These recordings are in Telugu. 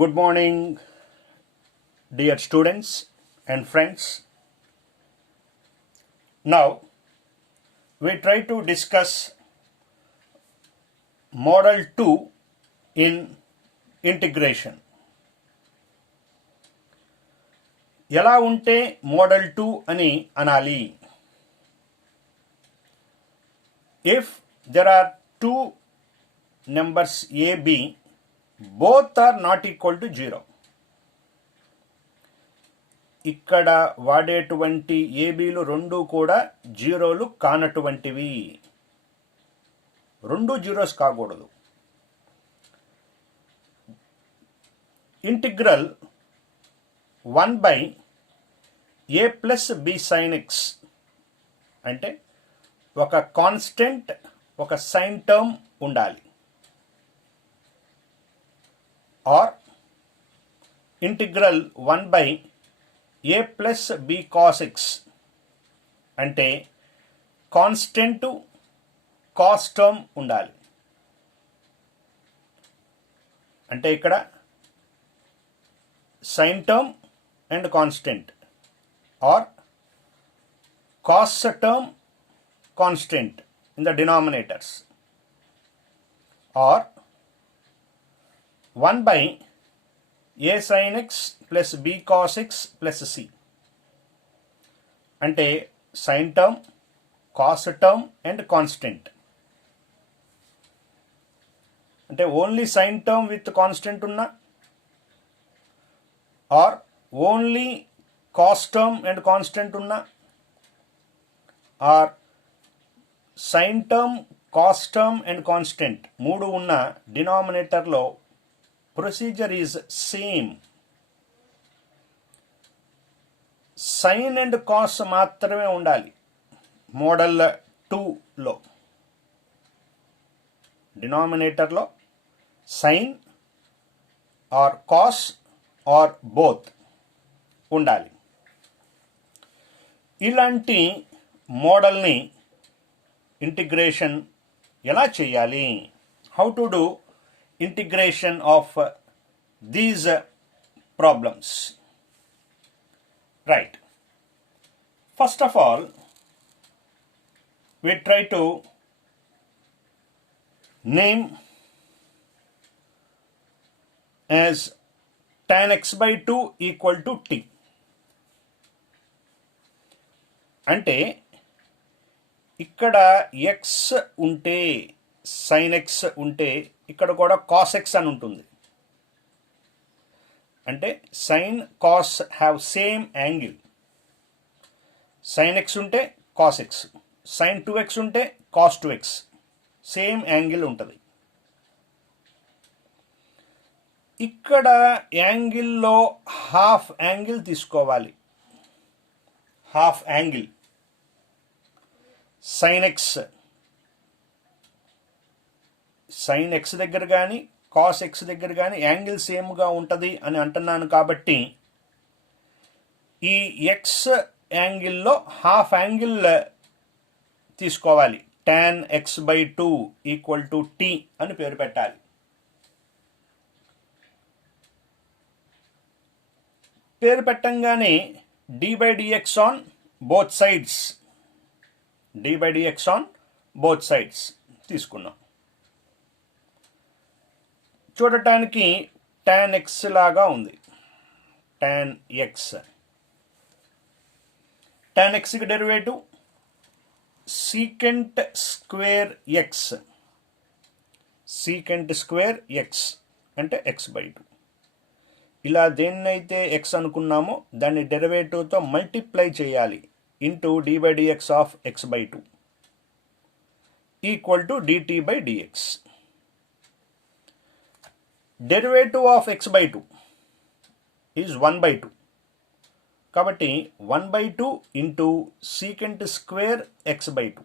Good morning, dear students and friends. Now, we try to discuss Model 2 in integration. ఎలా ఉంటే మోడల్ 2 అని అనాలి? If there are two numbers a, b, both are not equal to 0. ఇక్కడ వాడేటువంటి ఏబీలు రెండు కూడా జీరోలు కానటువంటివి. రెండు జీరోస్ కాకూడదు. Integral 1/a plus B sine X అంటే ఒక కాన్స్టెంట్ ఒక సైన్ టర్మ్ ఉండాలి. Or integral 1/a plus B cos X అంటే కాన్స్టెంట్ కాస్ టర్మ్ ఉండాలి. అంటే ఇక్కడ sine term and constant or cos term constant in the denominators or 1/a sin x plus b cos x plus c అంటే sine term cos term and constant. అంటే only sine term with constant ఉన్నా or only cos term and constant ఉన్నా or sine term cos term and constant మూడు ఉన్న డినామినేటర్లో procedure is same. Sine and cos మాత్రమే ఉండాలి మోడల్ 2లో. డినామినేటర్లో sine or cos or both ఉండాలి. ఇలాంటి మోడల్ని ఇంటిగ్రేషన్ ఎలా చేయాలి? How to do integration of these problems. Right. First of all, we try to name as tan x by 2 equal to t. అంటే ఇక్కడ x ఉంటే sin x ఉంటే ఇక్కడ కూడా కాస్ ఎక్స్ అని ఉంటుంది. అంటే sine cos have same angle. Sign X ఉంటే కాస్ ఎక్స్, సైన్ 2x ఉంటే కాస్ 2x, సేమ్ యాంగిల్ ఉంటుంది. ఇక్కడ యాంగిల్లో హాఫ్ యాంగిల్ తీసుకోవాలి. Half angle sign x sine X దగ్గర కానీ కాస్ ఎక్స్ దగ్గర కానీ యాంగిల్ సేమ్గా ఉంటుంది అని అంటున్నాను కాబట్టి ఈ ఎక్స్ యాంగిల్లో హాఫ్ యాంగిల్ తీసుకోవాలి. tan x by 2 equal to t అని పేరు పెట్టాలి. పేరు పెట్టంగానే d/dx on both sides d/dx on both sides తీసుకున్నాం. చూడటానికి tan x లాగా ఉంది. tan x tan xకి derivative secant square x. secant square x అంటే x/2. ఇలా దేన్నైతే x అనుకున్నామో దాన్ని డెరివేటివ్తో మల్టిప్లై చేయాలి into d/dx of x/2 equal to dt/dx. Derivative of x/2 is 1/2. కాబట్టి 1/2 into secant square x/2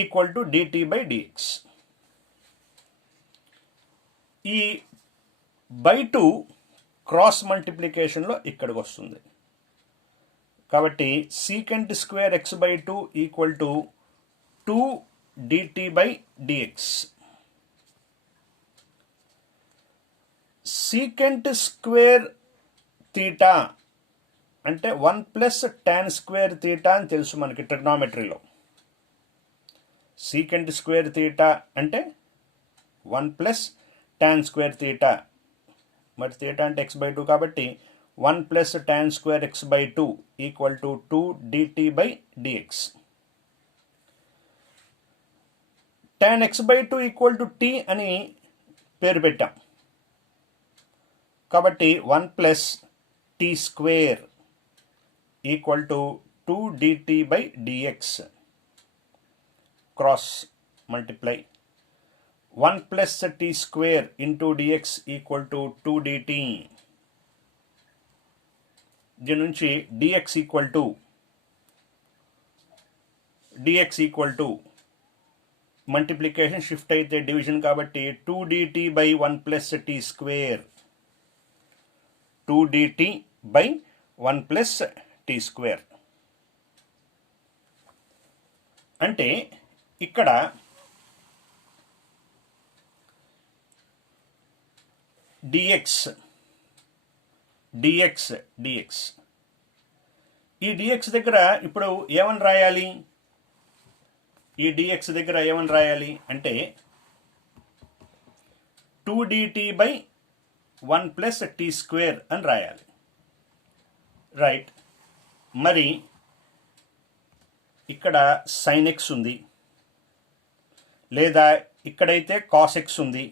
equal to dt/dx. ఈ by2 క్రాస్ మల్టిప్లికేషన్లో ఇక్కడికి వస్తుంది. కాబట్టి secant square x/2 equal to 2 dt/dx. Secant square theta అంటే 1 ప్లస్ tan స్క్వేర్ తీటా అని తెలుసు మనకి ట్రిగ్నామెట్రీలో. సీకెంట్ స్క్వేర్ తీటా అంటే 1 ప్లస్ tan స్క్వేర్ తీటా, మరి తీటా అంటే x/2 కాబట్టి 1 plus tan square x/2 equal to 2 dt/dx. tan x/2 equal to t అని పేరు పెట్టాం కాబట్టి 1 plus t square equal to 2 dt/dx cross multiply 1 plus t square into dx equal to 2 dt. దీని నుంచి dx equal to multiplication shift అయితే డివిజన్ కాబట్టి 2 dt/1 plus t square, 2 dt/1 plus t square. అంటే ఇక్కడ dx ఈ dx దగ్గర ఇప్పుడు ఏమని రాయాలి? ఈ dx దగ్గర ఏమని రాయాలి అంటే 2 dt/1 ప్లస్ t స్క్వేర్ అని రాయాలి. రైట్. మరి ఇక్కడ sin x ఉంది, లేదా ఇక్కడైతే cos x ఉంది,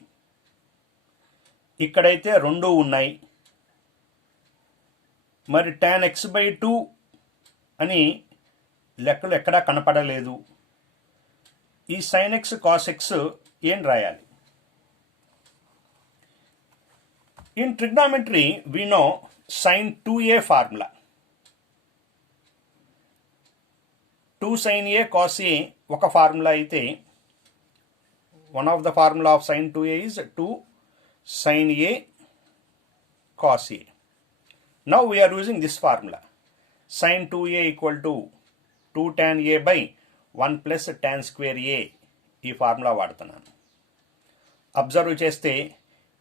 ఇక్కడైతే రెండు ఉన్నాయి. మరి tan x/2 అని లెక్కలు ఎక్కడా కనపడలేదు. ఈ sin x cos x ఏం రాయాలి? In trigonometry we know sin 2a formula. 2 sin a cos a ఒక ఫార్ములా అయితే, one of the formula of sin 2a is 2 sin a cos a. Now we are using this formula. Sin 2a equal to 2 tan a by 1 plus tan square a. ఈ ఫార్ములా వాడుతున్నాను. అబ్జర్వ్ చేస్తే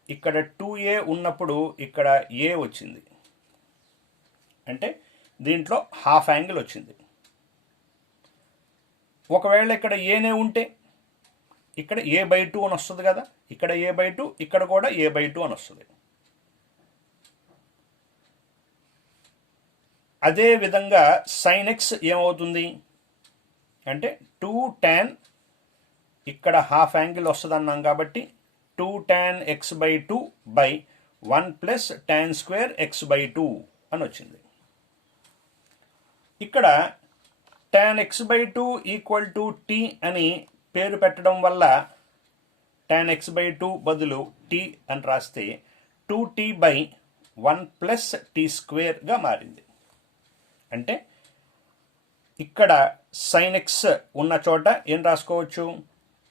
ఇక్కడ 2a ఉన్నప్పుడు ఇక్కడ a వచ్చింది, అంటే దీంట్లో హాఫ్ యాంగిల్ వచ్చింది. ఒకవేళ ఇక్కడ ఏనే ఉంటే ఇక్కడ a/2 అని వస్తుంది కదా, ఇక్కడ a/2, ఇక్కడ కూడా a/2 అని వస్తుంది. అదే విధంగా sin x ఏమవుతుంది అంటే 2 tan, ఇక్కడ హాఫ్ యాంగిల్ వస్తుంది అన్నాం కాబట్టి 2 tan x/2 by 1 plus tan square x/2 అని వచ్చింది. ఇక్కడ tan x/2 equal to t అని పేరు పెట్టడం వల్ల tan x/2 బదులు t అని రాస్తే 2t/1 ప్లస్ t స్క్వేర్గా మారింది. అంటే ఇక్కడ sin x ఉన్న చోట ఏం రాసుకోవచ్చు?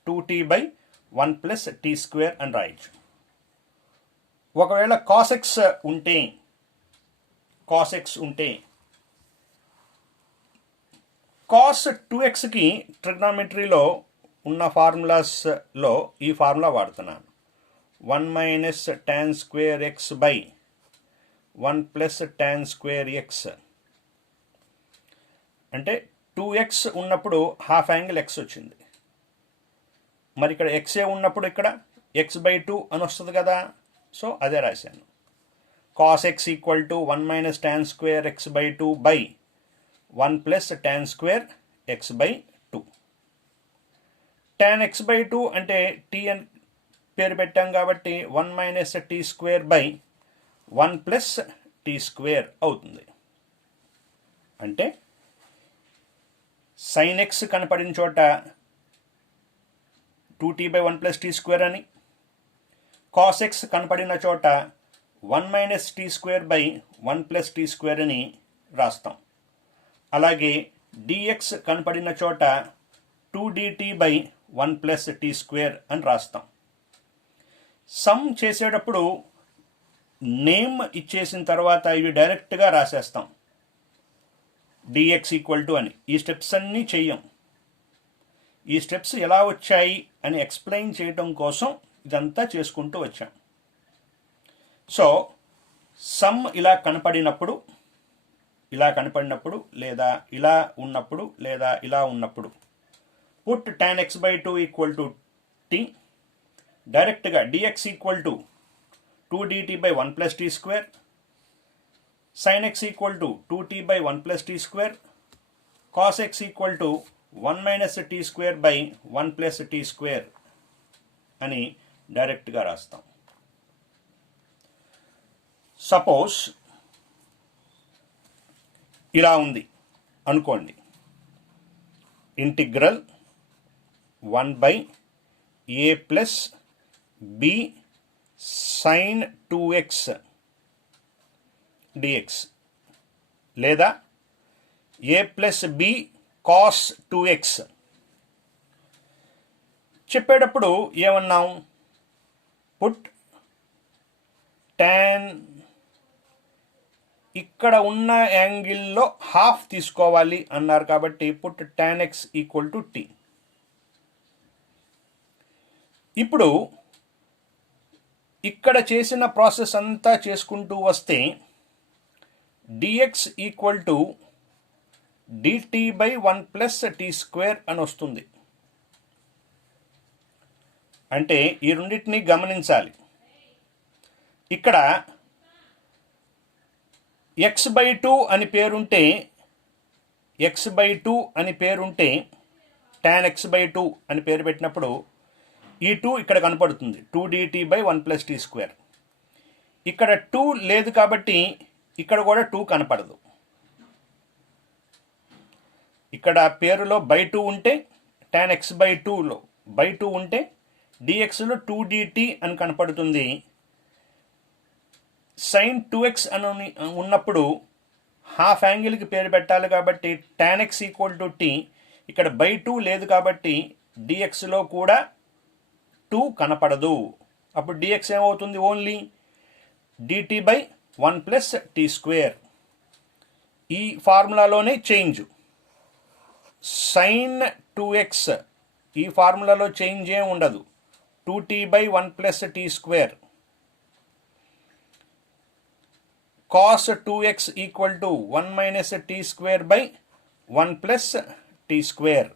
2t/1 ప్లస్ t స్క్వేర్ అని రాయొచ్చు. ఒకవేళ cos x ఉంటే cos 2xకి ట్రిగ్నామెట్రీలో ఉన్న ఫార్ములాస్లో ఈ ఫార్ములా వాడుతున్నాను. 1 minus tan square x by 1 plus tan square x. అంటే 2x ఉన్నప్పుడు హాఫ్ యాంగిల్ x వచ్చింది, మరి ఇక్కడ xఏ ఉన్నప్పుడు ఇక్కడ x/2 అని వస్తుంది కదా, సో అదే రాశాను. cos x equal to 1 minus tan square x/2 by 1 plus tan square x/2. tan x/2 అంటే t అని పేరు పెట్టాం కాబట్టి 1 minus t square by 1 plus t square అవుతుంది. అంటే sin x కనపడిన చోట 2t/1 ప్లస్ t స్క్వేర్ అని, cos x కనపడిన చోట 1 minus t square by 1 plus t square అని రాస్తాం. అలాగే dx కనపడిన చోట 2dt/1 ప్లస్ t స్క్వేర్ అని రాస్తాం. సమ్ చేసేటప్పుడు నేమ్ ఇచ్చేసిన తర్వాత ఇవి డైరెక్ట్గా రాసేస్తాం, dx ఈక్వల్ టు అని. ఈ స్టెప్స్ అన్నీ చెయ్యం. ఈ స్టెప్స్ ఎలా వచ్చాయి అని ఎక్స్ప్లెయిన్ చేయడం కోసం ఇదంతా చేసుకుంటూ వచ్చాం. సో సమ్ ఇలా కనపడినప్పుడు లేదా ఇలా ఉన్నప్పుడు లేదా ఇలా ఉన్నప్పుడు put tan x by 2 equal to t, డైరెక్ట్గా dx equal to 2dt by 1 plus t square, sin x equal to 2t by 1 plus t square, cos x equal to 1 minus t square by 1 plus t square అని డైరెక్ట్గా రాస్తాం. సపోజ్ ఇలా ఉంది అనుకోండి, integral 1 by a plus b sin 2x dx లేదా a plus b cos 2x. చెప్పేటప్పుడు ఏమన్నాం, పుట్ tan ఇక్కడ ఉన్న యాంగిల్లో హాఫ్ తీసుకోవాలి అన్నారు కాబట్టి put tan x equal to t. ఇప్పుడు ఇక్కడ చేసిన ప్రాసెస్ అంతా చేసుకుంటూ వస్తే dx equal to dt by 1 plus tea square అని వస్తుంది. అంటే ఈ రెండింటిని గమనించాలి. ఇక్కడ x/2 అని పేరుంటే tan x/2 అని పేరు పెట్టినప్పుడు ఈ 2 ఇక్కడ కనపడుతుంది, 2dt by 1 plus tea square. ఇక్కడ 2 లేదు కాబట్టి ఇక్కడ కూడా 2 కనపడదు. ఇక్కడ పేరులో బై 2 ఉంటే tan x/2లో బై 2 ఉంటే dxలో 2dt అని కనపడుతుంది. sin 2x అని ఉన్నప్పుడు హాఫ్ యాంగిల్కి పేరు పెట్టాలి కాబట్టి tan x equal to t. ఇక్కడ బై 2 లేదు కాబట్టి dxలో కూడా 2 కనపడదు. అప్పుడు dx ఏమవుతుంది, only dt by 1 plus tea square. ఈ ఫార్ములాలోనే చేంజ్. sin 2x ఈ ఫార్ములాలో చేంజ్ ఏం ఉండదు, 2t by 1 plus tea square. cos 2x equal to 1 minus t square by 1 plus tea square.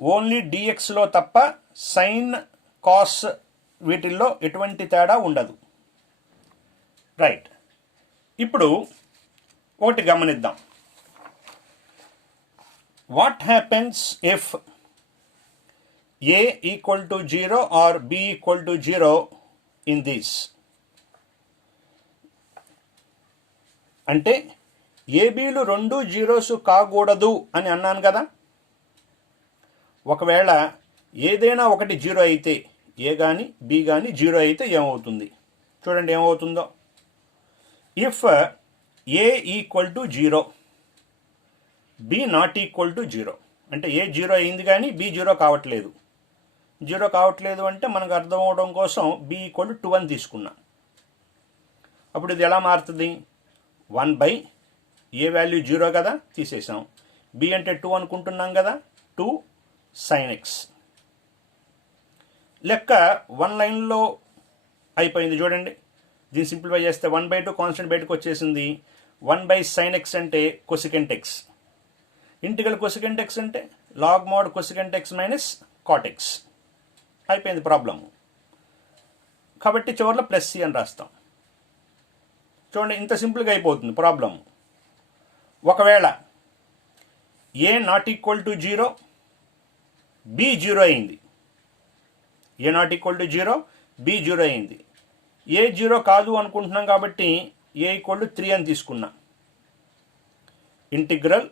Only dxలో తప్ప సైన్ కాస్ వీటిల్లో ఎటువంటి తేడా ఉండదు. రైట్, ఇప్పుడు ఒకటి గమనిద్దాం. What happens if a equal to 0 or b equal to 0 in this? అంటే ఏబీలు రెండు జీరోస్ కాకూడదు అని అన్నాను కదా. ఒకవేళ ఏదైనా ఒకటి 0 అయితే, ఏ కానీ బి కానీ 0 అయితే ఏమవుతుంది చూడండి, ఏమవుతుందో. If A equal to 0, B not equal to 0, అంటే ఏ 0 అయింది కానీ బి 0 కావట్లేదు. 0 కావట్లేదు అంటే మనకు అర్థం అవడం కోసం బి ఈక్వల్ టు 2 అని తీసుకున్నాం. అప్పుడు ఇది ఎలా మారుతుంది, 1 బై ఏ వాల్యూ 0 కదా, తీసేసాం. బి అంటే 2 అనుకుంటున్నాం కదా, 2 sin x. లెక్క 1 లైన్లో అయిపోయింది చూడండి. దీన్ని సింప్లిఫై చేస్తే 1/2 కాన్స్టెంట్ బయటకు వచ్చేసింది. 1 బై sin x అంటే cosecant x. Integral cosecant x అంటే log mod cosecant x minus cot x. అయిపోయింది ప్రాబ్లము. కాబట్టి చివరిలో ప్లస్ సి అని రాస్తాం. చూడండి, ఇంత సింపుల్గా అయిపోతుంది ప్రాబ్లము. ఒకవేళ ఏ నాట్ ఈక్వల్ టు 0, బి 0 అయింది. ఏ నాట్ ఈక్వల్ టు 0, బి 0 అయింది. ఏ 0 కాదు అనుకుంటున్నాం కాబట్టి ఏ ఈక్వల్ టు 3 అని తీసుకున్నాం. ఇంటిగ్రల్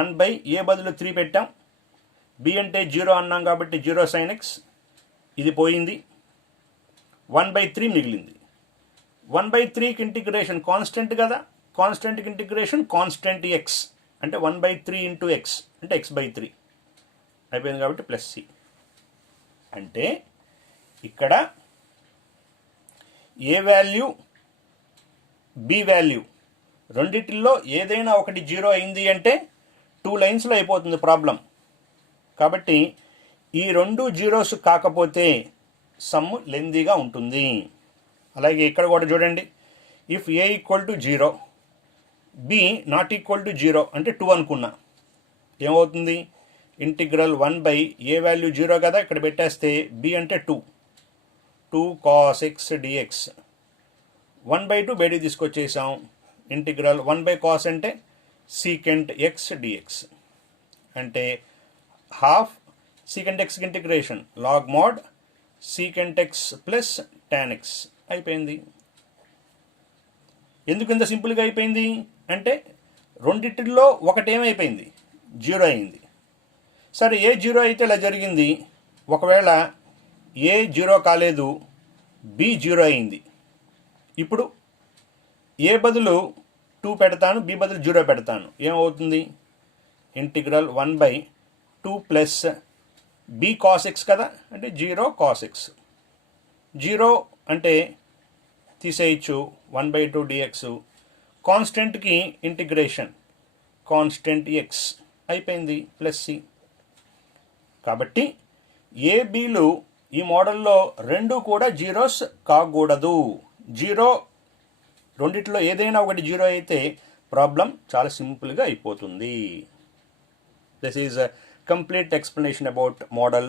1 బై ఏ బదులు 3 పెట్టాం. బి అంటే 0 అన్నాం కాబట్టి 0 sin x. ఇది పోయింది, 1/3 మిగిలింది. 1/3కి ఇంటిగ్రేషన్ కాన్స్టెంట్ కదా, కాన్స్టెంట్కి ఇంటిగ్రేషన్ కాన్స్టెంట్ x అంటే 1/3 ఇంటూ x అంటే x/3 అయిపోయింది కాబట్టి ప్లస్ సి. అంటే ఇక్కడ ఏ వాల్యూ బి వాల్యూ రెండిటిల్లో ఏదైనా ఒకటి 0 అయింది అంటే 2 లైన్స్లో అయిపోతుంది ప్రాబ్లం. కాబట్టి ఈ రెండు జీరోస్ కాకపోతే సమ్ లెందీగా ఉంటుంది. అలాగే ఇక్కడ కూడా చూడండి, if A equal to 0 B not equal to 0 అంటే 2 అనుకున్నా, ఏమవుతుంది, ఇంటిగ్రల్ 1 ఏ వాల్యూ 0 కదా, ఇక్కడ పెట్టేస్తే బి అంటే 2 cos x dx 1/2 బయటికి తీసుకొచ్చేసాం. ఇంటిగ్రల్ 1 cos అంటే సీకెంట్ x dx అంటే half secant x integration log mod secant x plus tan x అయిపోయింది. ఎందుకు ఇంత సింపుల్గా అయిపోయింది అంటే రెండిటిలో ఒకటేమైపోయింది, 0 అయింది. సరే ఏ 0 అయితే ఇలా జరిగింది, ఒకవేళ ఏ 0 కాలేదు, బి 0 అయింది. ఇప్పుడు ఏ బదులు 2 పెడతాను, బి బదులు 0 పెడతాను, ఏమవుతుంది, integral 1/2 plus B cos X కదా, అంటే 0 కాస్ ఎక్స్. 0 అంటే తీసేయచ్చు, 1/2 dx, కాన్స్టెంట్కి ఇంటిగ్రేషన్ కాన్స్టెంట్ ఎక్స్ అయిపోయింది ప్లస్ సి. కాబట్టి ఏ బీలు ఈ మోడల్లో రెండు కూడా జీరోస్ కాకూడదు. 0 రెండిట్లో ఏదైనా ఒకటి 0 అయితే ప్రాబ్లం చాలా సింపుల్గా అయిపోతుంది. This is a complete explanation about model